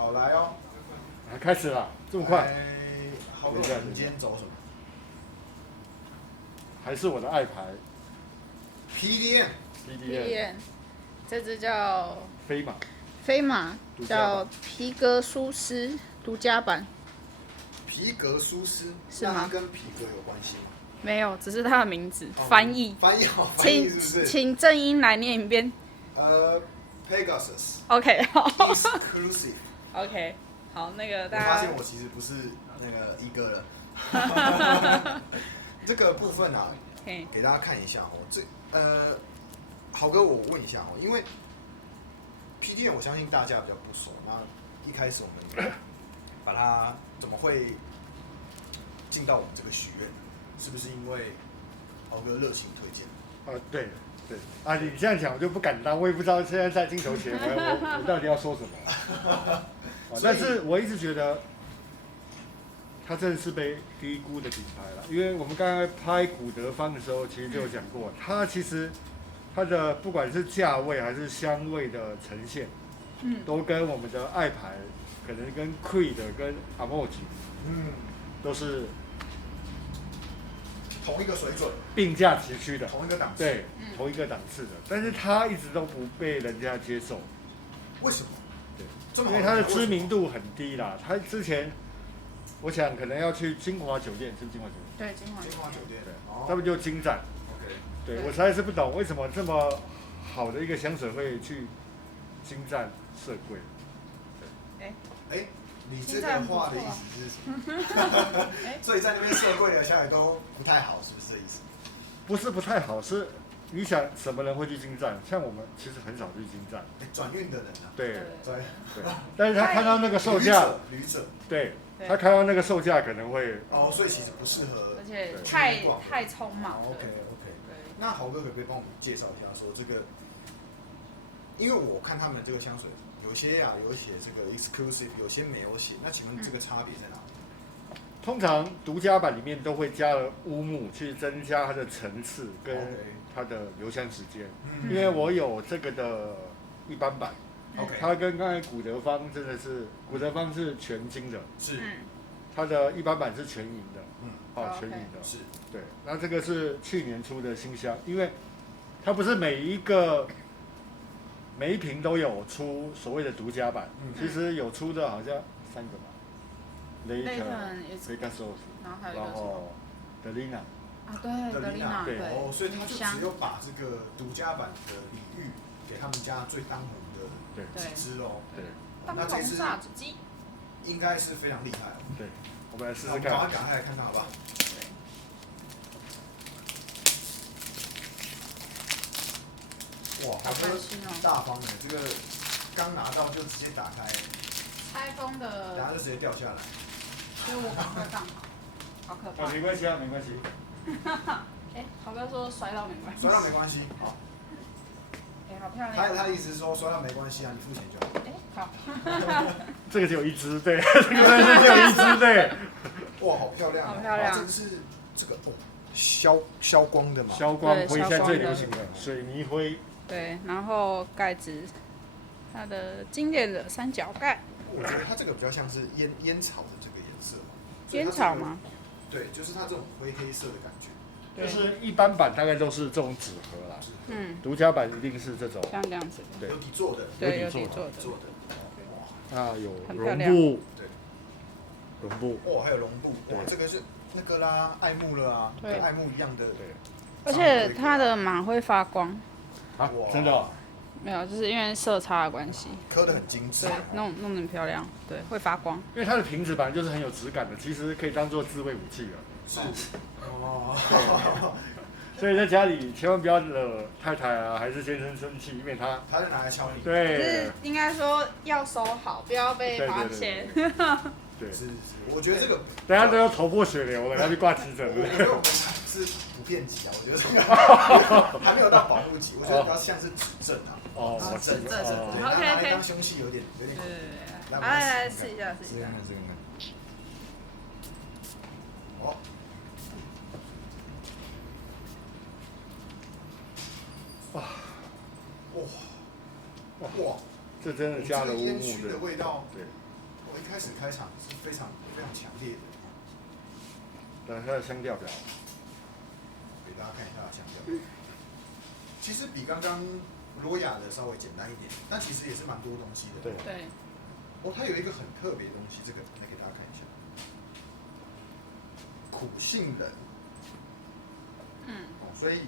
好，来哦，开始了，这么快？好，我们今天走什么还是我的爱牌？PDM，这只叫飞马，飞马，独家版叫皮革舒斯独家版，皮革舒斯，是吗那它跟皮革有关系吗？没有，只是它的名字翻译。翻译好，翻译是不是？请正音来念一遍。Pegasus。 OK， 好。Exclusive。OK， 好，那个我大家。发现我其实不是那个一哥了。这个部分啊，给大家看一下哦。豪哥，我问一下哦，因为 PDM 我相信大家比较不熟，那一开始我们把它怎么会进到我们这个许愿？是不是因为豪哥热情推荐？对对啊，你这样讲我就不敢当，我也不知道现在在镜头前我到底要说什么。但是我一直觉得，它真的是被低估的品牌了。因为我们刚才拍古德芳的时候，其实就有讲过，它其实它的不管是价位还是香味的呈现，都跟我们的爱牌，可能跟 Creed 跟 Amoji，都是同一个水准，并驾齐驱的，同一个档次，对，同一个档次的。但是它一直都不被人家接受，为什么？对，因为它的知名度很低啦。它之前，我想可能要去金华酒店，是不是金华酒店？对，金华酒店，对，他们就精湛。OK， 对我实在是不懂为什么这么好的一个香水会去精湛设柜。哎，你这个话的意思是什么？所以在那边设柜的香水都不太好，是不是这意思？不是不太好，是你想什么人会去精湛？像我们其实很少去精湛。转运的人啊。对对。但是他看到那个售价，旅者。对，他看到那个售价可能会。所以其实不适合。而且太匆忙。OK。那豪哥可不可以帮我们介绍一下，说这个？因为我看他们的这个香水，有些啊有写这个 exclusive， 有些没有写。那请问这个差别在哪里？通常独家版里面都会加了乌木，去增加它的层次跟它的留香时间。因为我有这个的一般版，它跟刚才古德芳真的是，古德芳是全金的，是，它的一般版是全银的，全银的，是，对。那这个是去年出的新香，因为它不是每一瓶都有出所谓的独家版，其实有出的好像3个吧。Pegasus， 然后德丽娜，德丽娜，对，所以他就只有把这个独家版的礼遇给他们家最当红的几支喽。对，那这支应该是非常厉害。对，我们来试试看。赶快来看看好不好？哇，好大方的，这个刚拿到就直接打开，拆封的，等下就直接掉下来。所以我赶快放好，好可怕。没关系啊，没关系。豪哥说摔到没关系。摔到没关系，好。好漂亮。他的意思是说摔到没关系啊，你付钱就好。好。这个只有一支，对，这个真的只有一支，对。哇，好漂亮，好漂亮。这个是这个消光的嘛？消光灰现在最流行的水泥灰。对，然后盖子，它的经典的三角盖。我觉得它这个比较像是烟草的这个颜色。烟草吗？对，就是它这种灰黑色的感觉。就是一般版大概都是这种纸盒啦，独家版一定是这种像这样子，对，有底座的，对，有底座的，啊，有绒布，对，绒布，哇，还有绒布，哇，这个是那个啦，爱慕了啊，跟爱慕一样的，对，而且它的马会发光，啊，真的，没有，就是因为色差的关系，刻得很精致，对，弄得很漂亮，对，会发光，因为它的瓶子本来就是很有质感的，其实可以当做自卫武器了。是，哦，所以在家里千万不要惹太太啊，还是先生生气，以免他就拿来敲你。对，就是应该说要收好，不要被发现。对，是，我觉得这个等下都要头破血流了，要去挂急诊了。我觉得我们是普遍级啊，我觉得这个还没有到保护级，我觉得比较像是指正啊。指正。OK，当凶器有点恐怖。来试一下。哦。哇，这真的加了乌木的味道，对，我一开始开场是非常非常强烈的。对，它的香调表，给大家看一下香调。其实比刚刚罗雅的稍微简单一点，但其实也是蛮多东西的。对。对。哦，它有一个很特别的东西，这个来给大家看一下。苦杏仁。哦，所以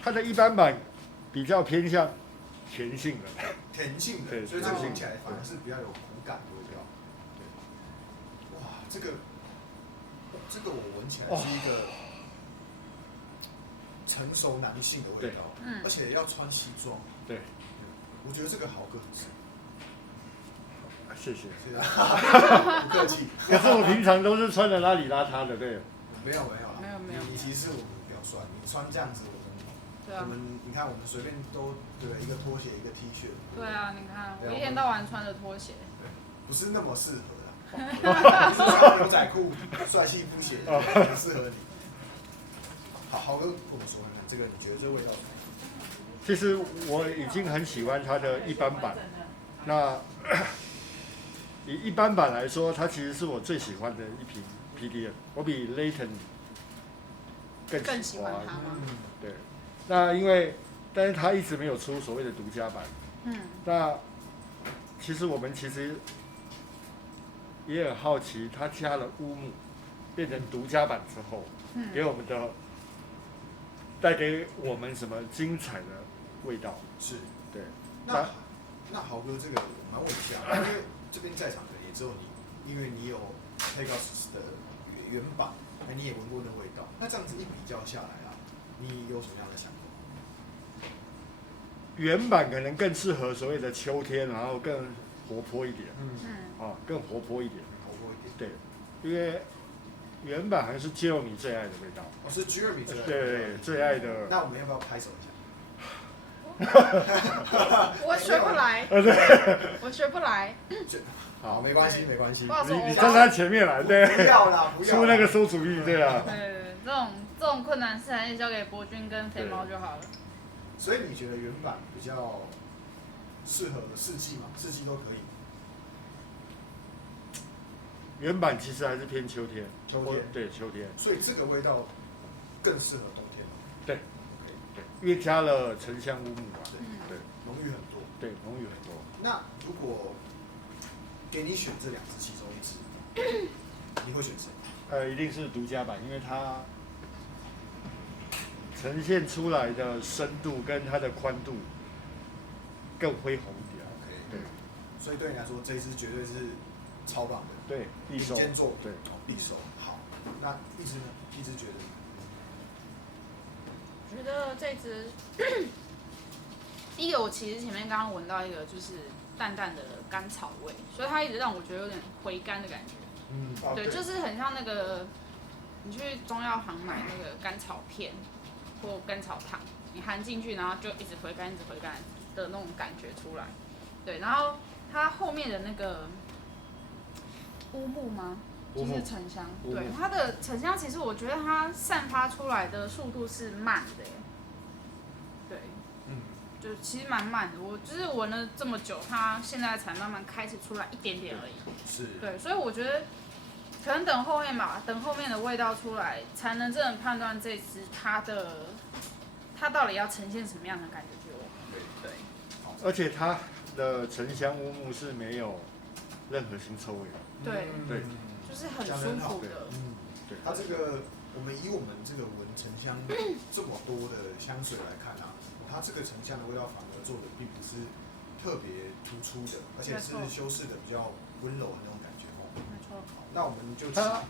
它的一般版比较偏向甜性的。甜性的，所以这个闻起来反而是比较有苦感的味道。对。哇，这个我闻起来是一个成熟男性的味道，而且要穿西装。对。我觉得这个豪哥很适合。谢谢。不客气。可是我平常都是穿的邋里邋遢的，对。没有。你其实我们比较帅，你穿这样子我们你看我们随便都对一个拖鞋一个 T 恤。对啊，你看我一天到晚穿着拖鞋。不是那么适合啦。穿牛仔裤、帅气布鞋很适合你。好，豪哥跟我们说，这个你觉得这味道怎么样？其实我已经很喜欢它的一般版。那以一般版来说，它其实是我最喜欢的一瓶 PDM， 我比 Layton 更喜欢它吗？对。那但是它一直没有出所谓的独家版。那其实我们也很好奇，它加了乌木，变成独家版之后，带给我们什么精彩的味道？是。对。那豪哥，这个我蛮问一下，因为这边在场的也只有你，因为你有 Pegasus 的原版，你也闻过那味道。那这样子一比较下来啊，你有什么样的想法？原版可能更适合所谓的秋天，然后更活泼一点。更活泼一点。对，因为原版还是 Jeremy 最爱的味道。哦，是 Jeremy 最爱的。对，最爱的。那我们要不要拍手一下？我学不来。我学不来。好，没关系。你站在前面来，对。不要啦，不要。出那个馊主意，对啊。对，这种困难事还是交给博君跟肥猫就好了。所以你觉得原版比较适合四季吗？四季都可以。原版其实还是偏秋天。对，秋天。所以这个味道更适合冬天。对。因为加了沉香乌木嘛。对。浓郁很多。对，浓郁很多。那如果给你选这两支其中一支，你会选谁？一定是独家版，因为它呈现出来的深度跟它的宽度更恢宏一点。对。所以对你来说，这一支绝对是超棒的。对，必收。先做。对，必收。好，那一支呢？一支觉得？我觉得这支，第一个我其实前面刚刚闻到一个就是淡淡的甘草味，所以它一直让我觉得有点回甘的感觉。对，就是很像那个你去中药行买那个甘草片或甘草糖，你含进去，然后就一直回甘的那种感觉出来。对，然后它后面的那个乌木吗？就是沉香。对，它的沉香其实我觉得它散发出来的速度是慢的耶。对。就其实蛮慢的，我就是闻了这么久，它现在才慢慢开始出来一点点而已。是。对，所以我觉得可能等后面吧，等后面的味道出来，才能真的判断这支它到底要呈现什么样的感觉给我。对。而且它的沉香乌木是没有任何腥臭味的。对。就是很舒服的。对。它这个，我们这个闻沉香这么多的香水来看啊，它这个沉香的味道反而做的并不是特别突出的，而且是修饰的比较温柔的那种感觉。没错。那我们就它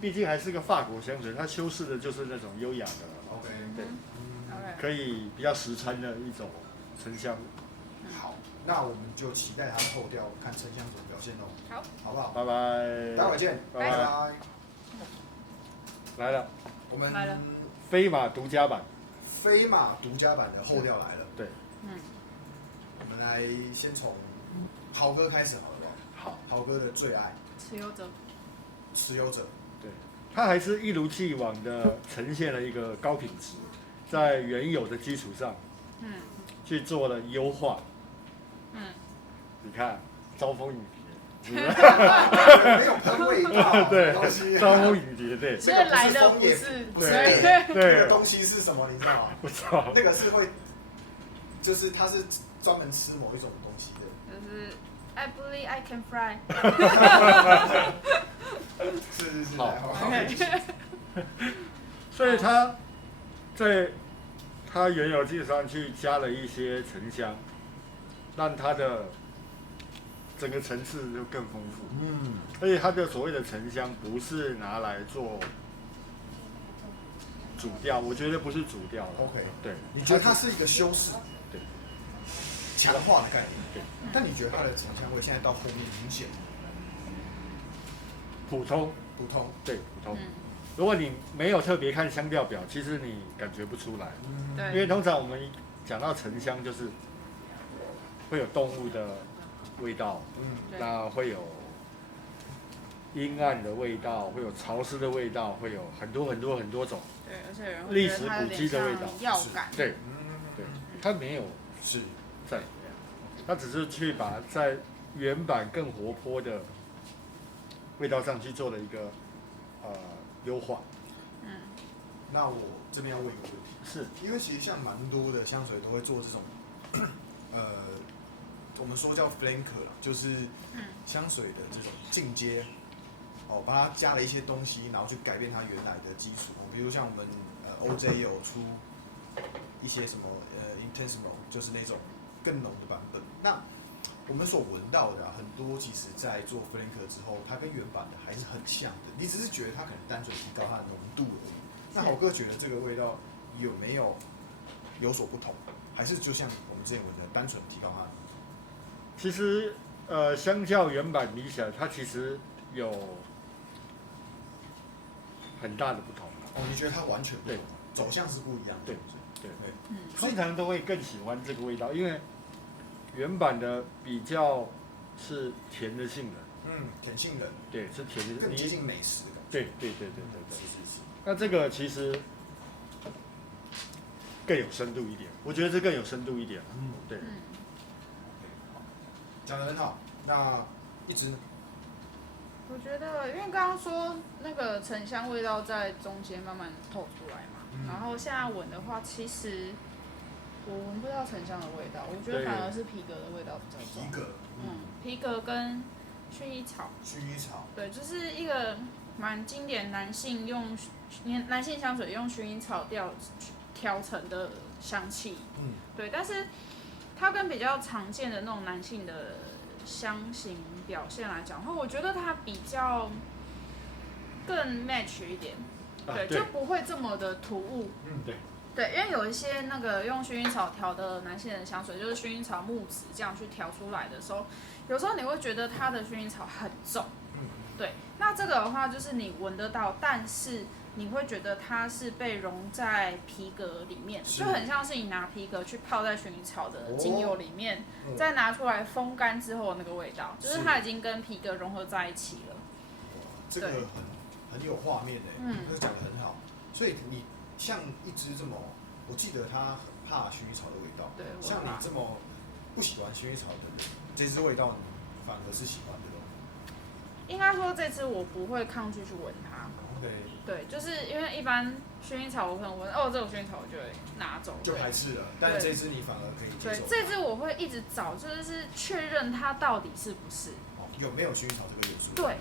毕竟还是个法国香水，它修饰的就是那种优雅的。OK。对。可以比较实穿的一种沉香。好，那我们就期待它的后调，看沉香怎么表现喽。好，好不好？拜拜。待会见。拜拜。来了。我们飞马独家版。飞马独家版的后调来了。对。我们来先从豪哥开始，好不好？好。豪哥的最爱。持有者。对。它还是一如既往的呈现了一个高品质，在原有的基础上，去做了优化。你看，招蜂引蝶，没有喷味道，对，东西招蜂引蝶，对。所以来的不是，对，那个东西是什么？你知道吗？不知道。那个是会，就是它是专门吃某一种东西的。就是 I believe I can fly 是，好。所以他在他原有基础上去加了一些沉香，让它的整个层次就更丰富。而且它的所谓的沉香不是拿来做主调，我觉得不是主调了。OK， 对，你觉得它是一个修饰？对，强化的概念。对。但你觉得它的沉香味现在到后面明显？普通。对，普通。如果你没有特别看香调表，其实你感觉不出来。因为通常我们讲到沉香，就是会有动物的味道，那会有阴暗的味道，会有潮湿的味道，会有很多种。对，而且历史古迹的味道。药感。对，它没有在，它只是去把在原版更活泼的味道上去做了一个优化。那我这边要问一个问题，是因为其实像蛮多的香水都会做这种，我们说叫 flanker 啦，就是香水的这种进阶，把它加了一些东西，然后去改变它原来的基础。比如像我们OJ 有出一些什么Intensimo， 就是那种更浓的版本。那我们所闻到的很多，其实在做 flanker 之后，它跟原版的还是很像的。你只是觉得它可能单纯提高它的浓度而已。那豪哥觉得这个味道有没有所不同，还是就像我们之前闻的单纯提高它？其实相较原版比起来，它其实有很大的不同。你觉得它完全不同，走向是不一样的。对。通常都会更喜欢这个味道，因为原版的比较是甜的杏仁。甜杏仁。对，是甜的，更接近美食的感觉。对。那这个其实更有深度一点，我觉得这更有深度一点。对。讲得很好，那一直呢？我觉得，因为刚刚说那个沉香味道在中间慢慢透出来嘛，然后现在闻的话，其实我闻不到沉香的味道，我觉得反而是皮革的味道比较重。皮革跟薰衣草。对，就是一个蛮经典男性香水用薰衣草调成的香气。对，但是它跟比较常见的那种男性的香型表现来讲，我觉得它比较更 match 一点，对，就不会这么的突兀。对，因为有一些那个用薰衣草调的男性的香水，就是薰衣草木质这样去调出来的时候，有时候你会觉得它的薰衣草很重。对，那这个的话就是你闻得到，但是你会觉得它是被溶在皮革里面，就很像是你拿皮革去泡在薰衣草的精油里面，再拿出来风干之后的那个味道，就是它已经跟皮革融合在一起了。这个很有画面这个讲得很好。所以你像一支这么，我记得他很怕薰衣草的味道，像你这么不喜欢薰衣草的人，这支味道你反而是喜欢的。应该说这支我不会抗拒去闻它。对，就是因为一般薰衣草我可能闻这种薰衣草我就会拿走，就排斥了。但这支你反而可以接受。对，这支我会一直找，就是确认它到底是不是有没有薰衣草这个元素。对，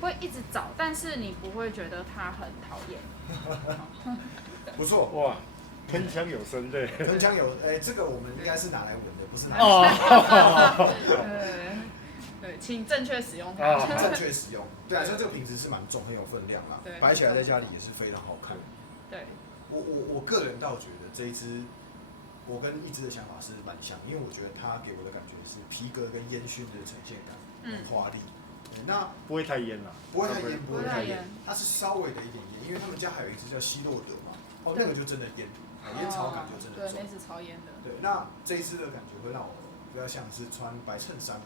会一直找，但是你不会觉得它很讨厌。不错哇，铿锵有声，对。铿锵有，这个我们应该是拿来闻的，不是拿来。对，请正确使用它。正确使用，对，所以这个品质是蛮重，很有分量啦。摆起来在家里也是非常好看。对。我个人倒觉得这一支，我跟一支的想法是蛮像，因为我觉得它给我的感觉是皮革跟烟熏的呈现感很华丽。那不会太烟了。不会太烟，它是稍微的一点烟，因为他们家还有一支叫希洛德嘛，那个就真的烟，烟草感就真的重。对，那是超烟的。对，那这一支的感觉会让我比较像是穿白衬衫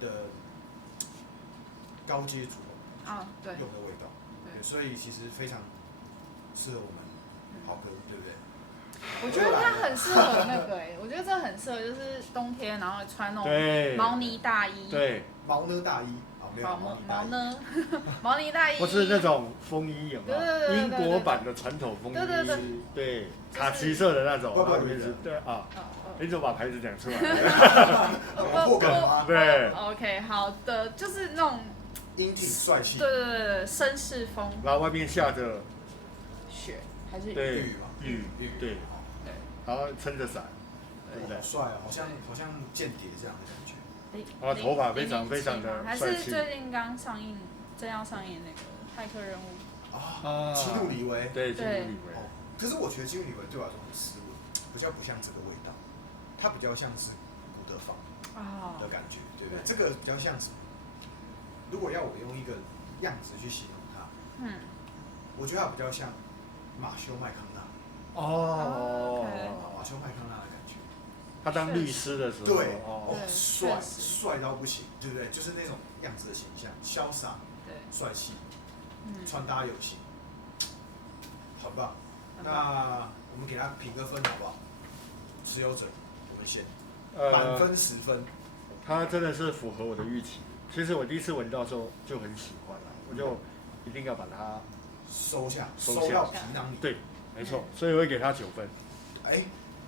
的高阶族用的味道，所以其实非常适合我们豪哥，对不对？我觉得它很适合那个我觉得这很适合，就是冬天然后穿那种毛呢大衣。对，毛呢大衣。毛呢？毛呢大衣，不是那种风衣有没有？英国版的传统风衣，对，卡其色的那种，对啊。你怎么把牌子讲出来了？破梗吗？对。OK， 好的，就是那种英挺帅气。对，绅士风。然后外面下着雪还是雨嘛？雨，对。然后撑着伞，对不对？好帅啊，好像间谍这样的感觉。然后头发非常的帅气。还是最近刚上映，正要上映那个《骇客任务》啊，基努里维。对，基努里维。可是我觉得基努里维对我来说很斯文，比较不像这个味道，它比较像是古德坊的感觉，对不对？这个比较像是，如果要我用一个样子去形容它，我觉得它比较像马修麦康纳。马修麦康纳的感觉。他当律师的时候，对，帅到不行，对不对？就是那种样子的形象，潇洒，帅气，穿搭有型，好棒。那我们给他评个分好不好？持有者，我们先，满分10分。他真的是符合我的预期。其实我第一次闻到的时候就很喜欢了，我就一定要把它收到皮囊里。对，没错，所以我会给他9分。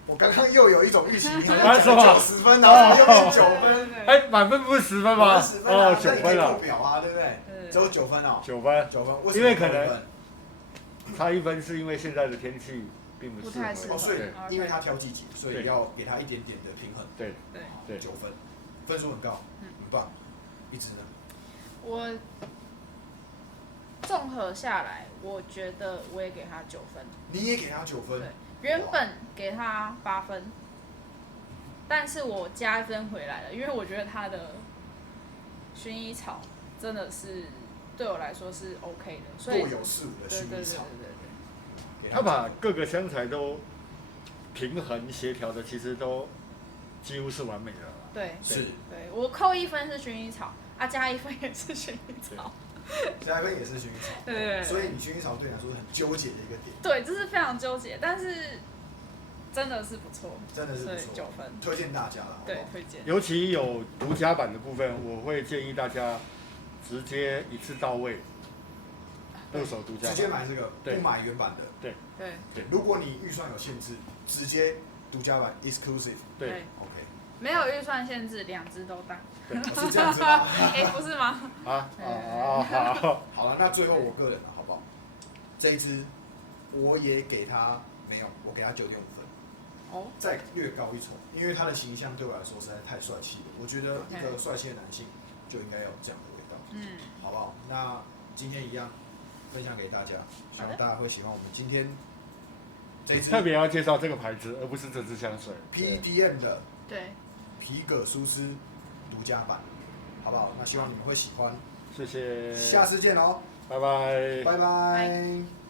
我刚刚又有一种预期，你好像讲90分，然后又变9分。满分不是10分吗？10分啊，9分了。表啊，对不对？只有9分哦。9分。因为可能差1分是因为现在的天气并不适合。所以因为他挑季节，所以要给他一点点的平衡。对，9分，分数很高，很棒。一直呢？我综合下来，我觉得我也给他9分。你也给他9分？对。原本给他8分，但是我加1分回来了，因为我觉得他的薰衣草真的是对我来说是 OK 的，所以若有似无的薰衣草。对。他把各个香材都平衡协调的，其实都几乎是完美的了。对，是。对，我扣1分是薰衣草，加1分也是薰衣草。加1分也是薰衣草，对，所以你薰衣草对你来说是很纠结的一个点。对，这是非常纠结，但是真的是不错，真的是不错，9分，推荐大家了。对，推荐。尤其有独家版的部分，我会建议大家直接一次到位，入手独家版，直接买这个，不买原版的。对。如果你预算有限制，直接独家版 exclusive。对。OK。没有预算限制，2只都当。是这样子吗？不是吗？好了，那最后我个人了，好不好？这一支我也给他没有，我给他9.5分。再略高一筹，因为他的形象对我来说实在太帅气了。我觉得一个帅气的男性就应该有这样的味道。好不好？那今天一样分享给大家，希望大家会喜欢我们今天这一支。特别要介绍这个牌子，而不是这支香水。PDM 的对皮革舒斯独家版，好不好？那希望你们会喜欢。谢谢。下次见喽，拜拜。拜拜。